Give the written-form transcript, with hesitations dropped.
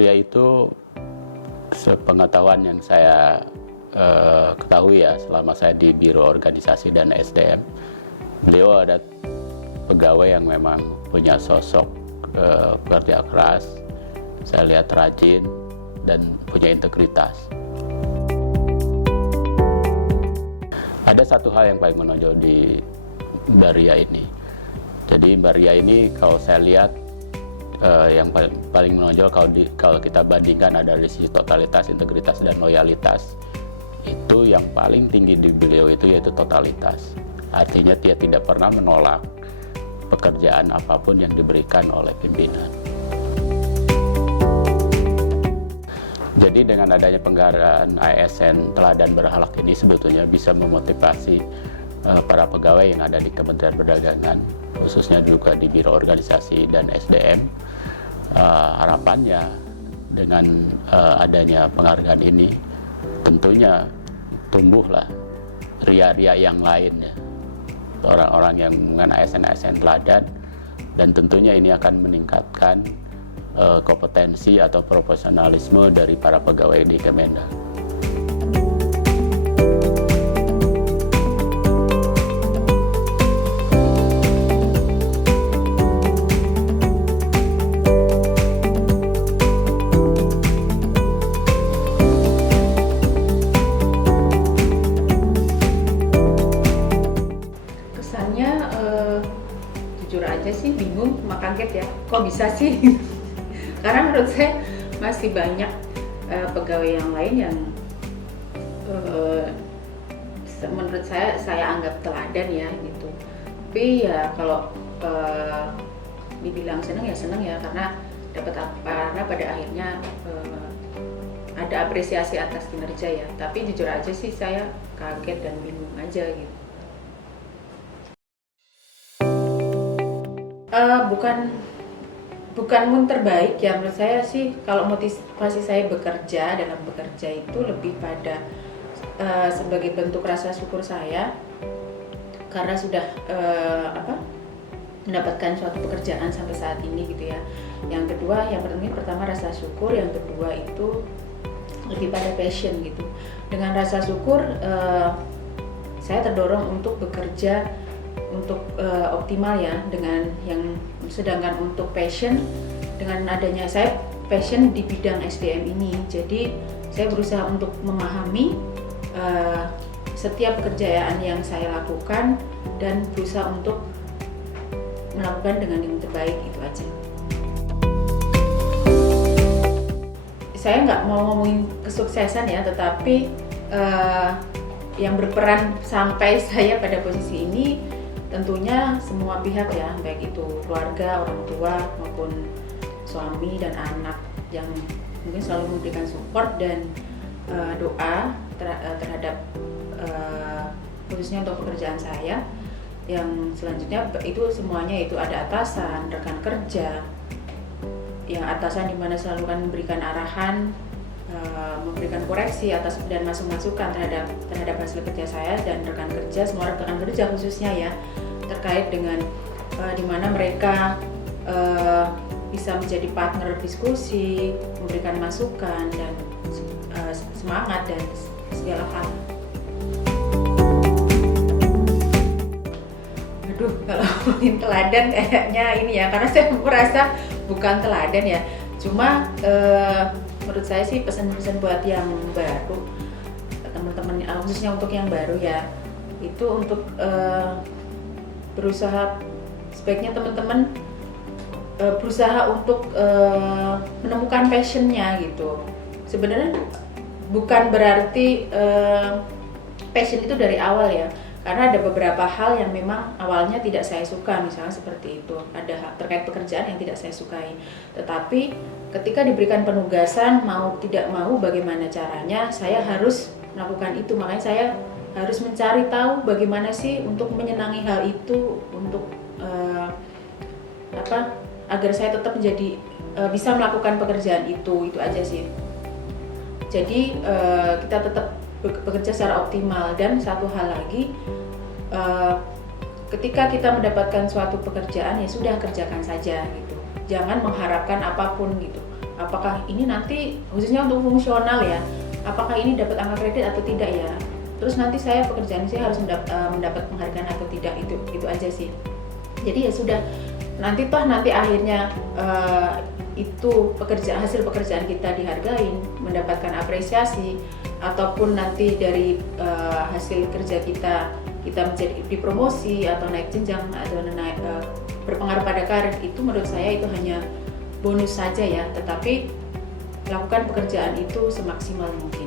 Surya itu sepengetahuan yang saya ketahui ya selama saya di Biro Organisasi dan SDM, beliau ada pegawai yang memang punya sosok pekerja keras, saya lihat rajin dan punya integritas. Ada satu hal yang paling menonjol di Mbak Ria ini. Jadi Mbak Ria ini kalau saya lihat yang paling menonjol kalau kita bandingkan ada dari sisi totalitas, integritas, dan loyalitas. Itu yang paling tinggi di beliau itu yaitu totalitas. Artinya dia tidak pernah menolak pekerjaan apapun yang diberikan oleh pimpinan. Jadi dengan adanya penggaraan ASN Teladan Berakhlak ini sebetulnya bisa memotivasi para pegawai yang ada di Kementerian Perdagangan, khususnya juga di Biro Organisasi dan SDM. Harapannya dengan adanya penghargaan ini tentunya tumbuhlah ria-ria yang lain ya, orang-orang yang mengenai ASN teladan, dan tentunya ini akan meningkatkan kompetensi atau profesionalisme dari para pegawai di Kemendak. Kesannya jujur aja sih bingung sama kaget ya, kok bisa sih? Karena menurut saya masih banyak pegawai yang lain yang menurut saya anggap teladan ya gitu. Tapi ya kalau dibilang senang ya karena dapat apa, karena pada akhirnya ada apresiasi atas kinerja ya. Tapi jujur aja sih saya kaget dan bingung aja gitu. Bukan mood terbaik ya, menurut saya sih kalau motivasi saya dalam bekerja itu lebih pada sebagai bentuk rasa syukur saya karena sudah mendapatkan suatu pekerjaan sampai saat ini gitu ya. Yang kedua, yang pertama rasa syukur, yang kedua itu lebih pada passion gitu. Dengan rasa syukur saya terdorong untuk bekerja untuk optimal ya, dengan yang sedangkan untuk passion, dengan adanya saya passion di bidang SDM ini, jadi saya berusaha untuk memahami setiap pekerjaan yang saya lakukan dan berusaha untuk melakukan dengan yang terbaik, itu aja. Saya nggak mau ngomongin kesuksesan ya, tetapi yang berperan sampai saya pada posisi ini tentunya semua pihak ya, baik itu keluarga, orang tua maupun suami dan anak yang mungkin selalu memberikan support dan doa terhadap khususnya untuk pekerjaan saya. Yang selanjutnya itu semuanya itu ada atasan, rekan kerja, yang atasan dimana selalu kan memberikan arahan, memberikan koreksi atas dan masukan terhadap hasil kerja saya, dan rekan kerja, semua rekan kerja khususnya ya, terkait dengan dimana mereka bisa menjadi partner diskusi, memberikan masukan dan semangat dan segala hal. Aduh, kalau ngomongin teladan kayaknya ini ya, karena saya merasa bukan teladan ya, cuma menurut saya sih pesan-pesan buat yang baru, teman-teman, khususnya untuk yang baru ya, itu untuk berusaha, sebaiknya teman-teman berusaha untuk menemukan passionnya gitu. Sebenarnya bukan berarti passion itu dari awal ya, karena ada beberapa hal yang memang awalnya tidak saya suka, misalnya seperti itu, ada hal terkait pekerjaan yang tidak saya sukai, tetapi ketika diberikan penugasan, mau tidak mau bagaimana caranya, saya harus melakukan itu. Makanya saya harus mencari tahu bagaimana sih untuk menyenangi hal itu, untuk agar saya tetap menjadi bisa melakukan pekerjaan itu aja sih. Jadi kita tetap bekerja secara optimal. Dan satu hal lagi, ketika kita mendapatkan suatu pekerjaan ya sudah, kerjakan saja gitu. Jangan mengharapkan apapun gitu. apakah ini nanti khususnya untuk fungsional ya, apakah ini dapat angka kredit atau tidak ya. Terus nanti pekerjaan saya harus mendapat penghargaan atau tidak, itu aja sih. Jadi ya sudah, nanti akhirnya itu hasil pekerjaan kita dihargain, mendapatkan apresiasi, ataupun nanti dari hasil kerja kita menjadi dipromosi atau naik jenjang atau naik berpengaruh pada karir, itu menurut saya itu hanya bonus saja ya, tetapi lakukan pekerjaan itu semaksimal mungkin.